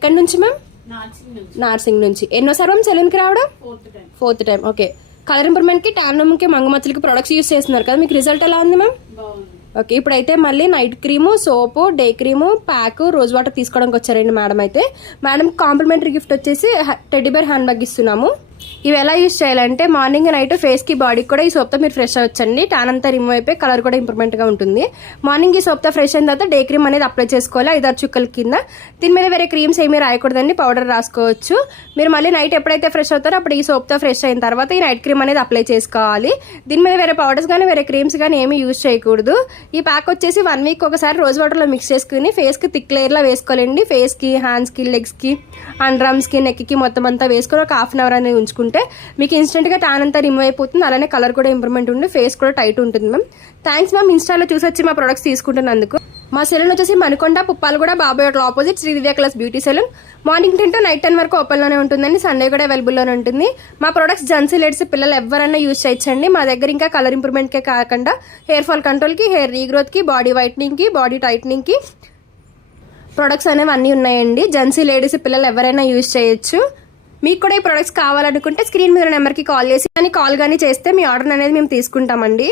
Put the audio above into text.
ఎక్కడి నుంచి మ్యామ్? నార్సింగ్ నుంచి. ఎన్నోసారి మ్యామ్ సెలూన్కి రావడం? Fourth time. Okay. Colour improvement కి, టాన్ కి, మంగమచ్చలకి ప్రొడక్ట్స్ యూస్ చేస్తున్నారు కదా, మీకు రిజల్ట్ ఎలా ఉంది మ్యామ్? ఓకే. ఇప్పుడైతే మళ్ళీ night cream, soap, day cream, pack, rose water తీసుకోవడానికి వచ్చారండి మేడం. అయితే మేడం కాంప్లిమెంటరీ గిఫ్ట్ వచ్చేసి టెడ్డీ బేర్ హ్యాండ్ బ్యాగ్ ఇస్తున్నాము. ఇవి ఎలా యూస్ చేయాలంటే మార్నింగ్ నైట్ ఫేస్ కి, బాడీకి కూడా ఈ సోప్తో మీరు ఫ్రెష్ అవ్వచ్చండి. టాన్ అంతా రిమూవ్ అయిపోయి కలర్ కూడా ఇంప్రూవ్మెంట్ గా ఉంటుంది. మార్నింగ్ ఈ సోప్తో ఫ్రెష్ అయిన తర్వాత డే క్రీమ్ అనేది అప్లై చేసుకోవాలి 5-6 చుక్కల కింద. దీని మీద వేరే క్రీమ్స్ ఏమీ రాయకూడదండి, పౌడర్ రాసుకోవచ్చు. మీరు మళ్ళీ నైట్ ఎప్పుడైతే ఫ్రెష్ అవుతారో అప్పుడు ఈ సోప్తో ఫ్రెష్ అయిన తర్వాత ఈ నైట్ క్రీమ్ అనేది అప్లై చేసుకోవాలి. దీని మీద వేరే పౌడర్స్ కానీ వేరే క్రీమ్స్ కానీ ఏమీ యూజ్ చేయకూడదు. ఈ ప్యాక్ వచ్చేసి 1 వీక్ ఒకసారి రోజ్ వాటర్లో మిక్స్ చేసుకుని ఫేస్ కి థిక్ లేయర్ లా వేసుకోవాలండి. ఫేస్ కి, హ్యాండ్స్ కి, లెగ్స్ కి, అండ్ డ్రమ్స్ కి, నెక్ కి మొత్తం అంతా వేసుకొని ఒక హాఫ్ అన్ అవర్ అనేది ఉంచుకుంటే మీకు ఇన్స్టెంట్ గా టాన్ అంతా రిమూవ్ అయిపోతుంది. అలానే కలర్ కూడా ఇంప్రూవ్మెంట్ ఉంది, ఫేస్ కూడా టైట్ ఉంటుంది మ్యామ్. థ్యాంక్స్ మ్యామ్ ఇన్స్టాలో చూసి వచ్చి మా ప్రొడక్ట్స్ తీసుకుంటున్నందుకు. మా సెలూన్ వచ్చేసి Manikonda, Puppalaguda, Babai hotel opposite Sri Divya class beauty salon. Morning 10 to night 10 వరకు ఓపెన్ లోనే ఉంటుందండి. సండే కూడా అవైలబుల్ లోనే ఉంటుంది. మా ప్రొడక్ట్స్ జెంట్స్ లేడీస్ పిల్లలు ఎవరైనా యూజ్ చేయొచ్చండి. మా దగ్గర ఇంకా కలర్ ఇంప్రూవ్మెంట్ కే కాకుండా హెయిర్ ఫాల్ కంట్రోల్ కి, హెయిర్ రీగ్రోత్ కి, బాడీ వైట్నింగ్ కి, బాడీ టైట్నింగ్ కి ప్రొడక్ట్స్ అనేవి అన్నీ ఉన్నాయండి. జెంట్స్ లేడీస్ పిల్లలు ఎవరైనా యూజ్ చేయొచ్చు. మీకు కూడా ఈ ప్రొడక్ట్స్ కావాలనుకుంటే స్క్రీన్ మీద నెంబర్కి కాల్ చేసి కాల్ కానీ చేస్తే మీ ఆర్డర్ అనేది మేము తీసుకుంటామండి.